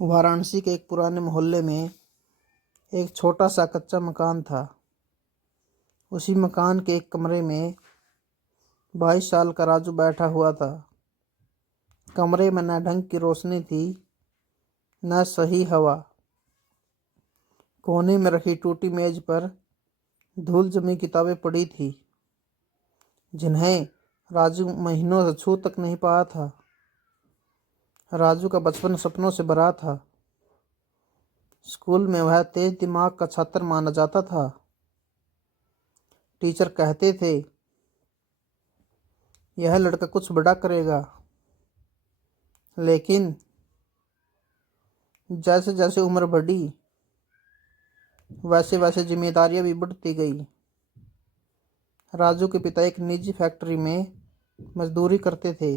वाराणसी के एक पुराने मोहल्ले में एक छोटा सा कच्चा मकान था। उसी मकान के एक कमरे में 22 साल का राजू बैठा हुआ था। कमरे में न ढंग की रोशनी थी, न सही हवा। कोने में रखी टूटी मेज पर धूल जमी किताबें पड़ी थी, जिन्हें राजू महीनों से छू तक नहीं पाया था। राजू का बचपन सपनों से भरा था। स्कूल में वह तेज दिमाग का छात्र माना जाता था। टीचर कहते थे, यह लड़का कुछ बड़ा करेगा। लेकिन जैसे जैसे उम्र बढ़ी, वैसे वैसे जिम्मेदारियां भी बढ़ती गई। राजू के पिता एक निजी फैक्ट्री में मजदूरी करते थे।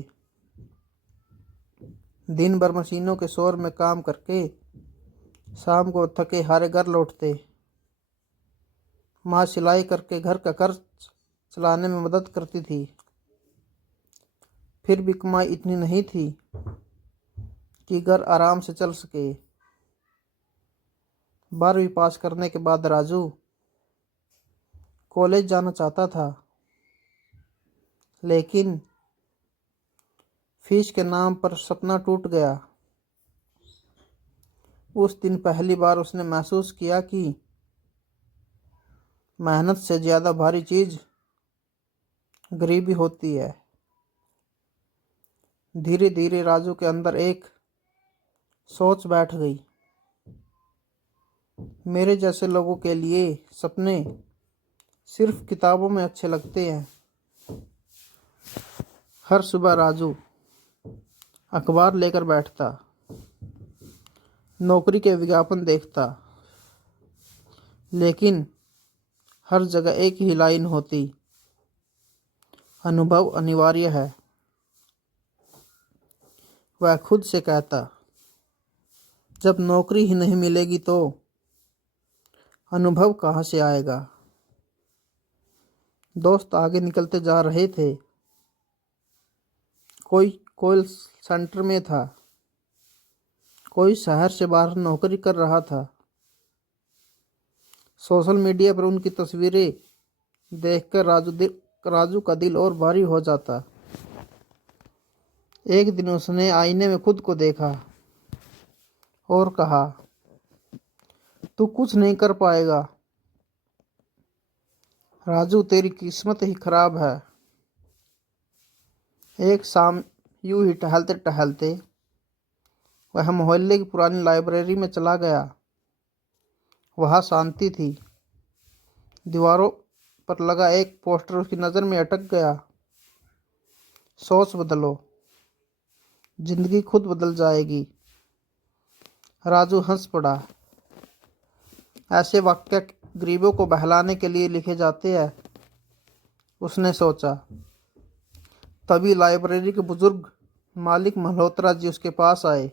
दिन भर मशीनों के शोर में काम करके शाम को थके हारे घर लौटते। माँ सिलाई करके घर का खर्च चलाने में मदद करती थी। फिर भी कमाई इतनी नहीं थी कि घर आराम से चल सके। 12वीं पास करने के बाद राजू कॉलेज जाना चाहता था, लेकिन फीस के नाम पर सपना टूट गया। उस दिन पहली बार उसने महसूस किया कि मेहनत से ज्यादा भारी चीज गरीबी होती है। धीरे धीरे राजू के अंदर एक सोच बैठ गई, मेरे जैसे लोगों के लिए सपने सिर्फ किताबों में अच्छे लगते हैं। हर सुबह राजू अखबार लेकर बैठता, नौकरी के विज्ञापन देखता, लेकिन हर जगह एक ही लाइन होती, अनुभव अनिवार्य है। वह खुद से कहता, जब नौकरी ही नहीं मिलेगी तो अनुभव कहाँ से आएगा। दोस्त आगे निकलते जा रहे थे। कोई कॉल सेंटर में था, कोई शहर से बाहर नौकरी कर रहा था। सोशल मीडिया पर उनकी तस्वीरें देखकर राजू का दिल और भारी हो जाता। एक दिन उसने आईने में खुद को देखा और कहा, तू कुछ नहीं कर पाएगा राजू, तेरी किस्मत ही खराब है। एक शाम यूं ही टहलते टहलते वह मोहल्ले की पुरानी लाइब्रेरी में चला गया। वहाँ शांति थी। दीवारों पर लगा एक पोस्टर उसकी नज़र में अटक गया, सोच बदलो, जिंदगी खुद बदल जाएगी। राजू हंस पड़ा। ऐसे वाक्य गरीबों को बहलाने के लिए लिखे जाते हैं, उसने सोचा। तभी लाइब्रेरी के बुजुर्ग मालिक मल्होत्रा जी उसके पास आए।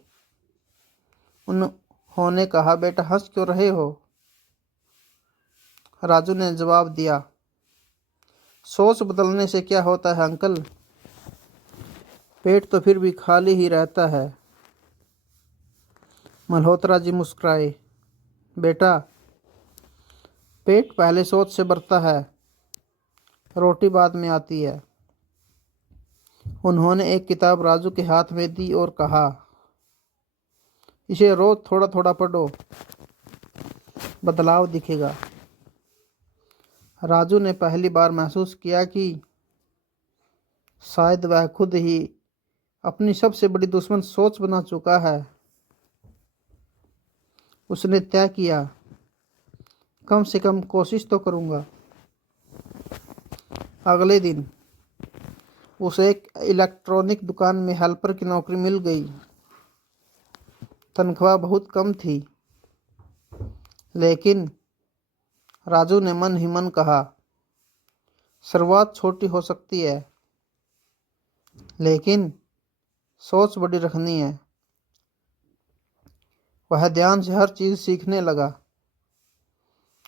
उन्होंने कहा, बेटा हंस क्यों रहे हो? राजू ने जवाब दिया, सोच बदलने से क्या होता है अंकल, पेट तो फिर भी खाली ही रहता है। मल्होत्रा जी मुस्कुराए, बेटा पेट पहले सोच से भरता है, रोटी बाद में आती है। उन्होंने एक किताब राजू के हाथ में दी और कहा, इसे रोज थोड़ा थोड़ा पढ़ो, बदलाव दिखेगा। राजू ने पहली बार महसूस किया कि शायद वह खुद ही अपनी सबसे बड़ी दुश्मन सोच बना चुका है। उसने तय किया, कम से कम कोशिश तो करूंगा। अगले दिन उसे एक इलेक्ट्रॉनिक दुकान में हेल्पर की नौकरी मिल गई। तनख्वाह बहुत कम थी, लेकिन राजू ने मन ही मन कहा, शुरुआत छोटी हो सकती है, लेकिन सोच बड़ी रखनी है। वह ध्यान से हर चीज सीखने लगा,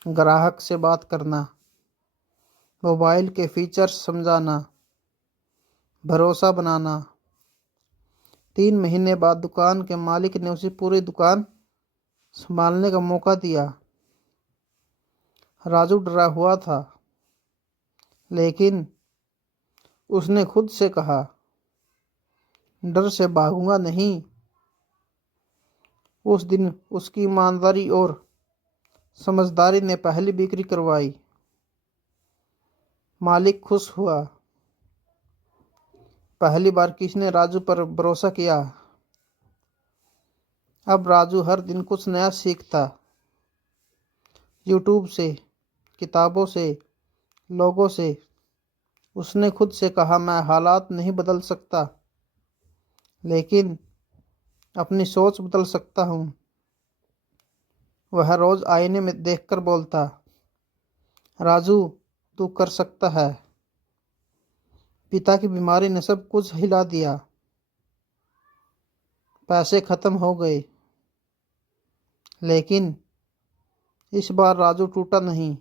ग्राहक से बात करना, मोबाइल के फीचर्स समझाना, भरोसा बनाना, 3 महीने बाद दुकान के मालिक ने उसे पूरी दुकान संभालने का मौका दिया। राजू डरा हुआ था, लेकिन उसने खुद से कहा, डर से भागूंगा नहीं। उस दिन उसकी ईमानदारी और समझदारी ने पहली बिक्री करवाई। मालिक खुश हुआ। पहली बार किसने राजू पर भरोसा किया। अब राजू हर दिन कुछ नया सीखता। यूट्यूब से, किताबों से, लोगों से। उसने खुद से कहा, मैं हालात नहीं बदल सकता, लेकिन अपनी सोच बदल सकता हूँ। वह रोज आईने में देखकर बोलता, राजू तू कर सकता है। पिता की बीमारी ने सब कुछ हिला दिया। पैसे खत्म हो गए, लेकिन इस बार राजू टूटा नहीं।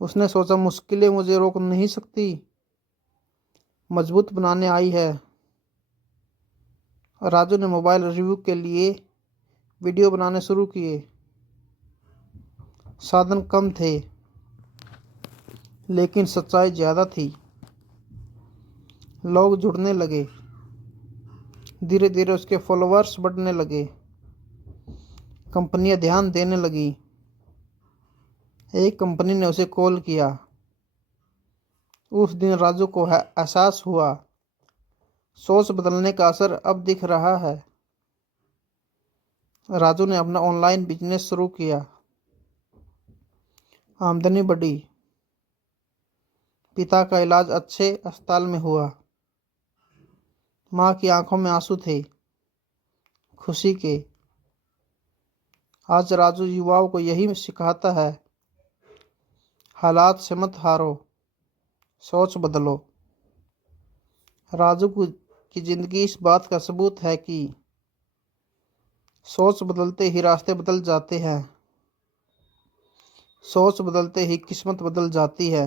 उसने सोचा, मुश्किलें मुझे रोक नहीं सकती, मजबूत बनाने आई है। राजू ने मोबाइल रिव्यू के लिए वीडियो बनाने शुरू किए। साधन कम थे, लेकिन सच्चाई ज्यादा थी। लोग जुड़ने लगे। धीरे धीरे उसके फॉलोअर्स बढ़ने लगे। कंपनियां ध्यान देने लगी। एक कंपनी ने उसे कॉल किया। उस दिन राजू को एहसास हुआ, सोच बदलने का असर अब दिख रहा है। राजू ने अपना ऑनलाइन बिजनेस शुरू किया। आमदनी बढ़ी। पिता का इलाज अच्छे अस्पताल में हुआ। माँ की आंखों में आंसू थे, खुशी के। आज राजू युवाओं को यही सिखाता है, हालात से मत हारो, सोच बदलो। राजू की जिंदगी इस बात का सबूत है कि सोच बदलते ही रास्ते बदल जाते हैं। सोच बदलते ही किस्मत बदल जाती है।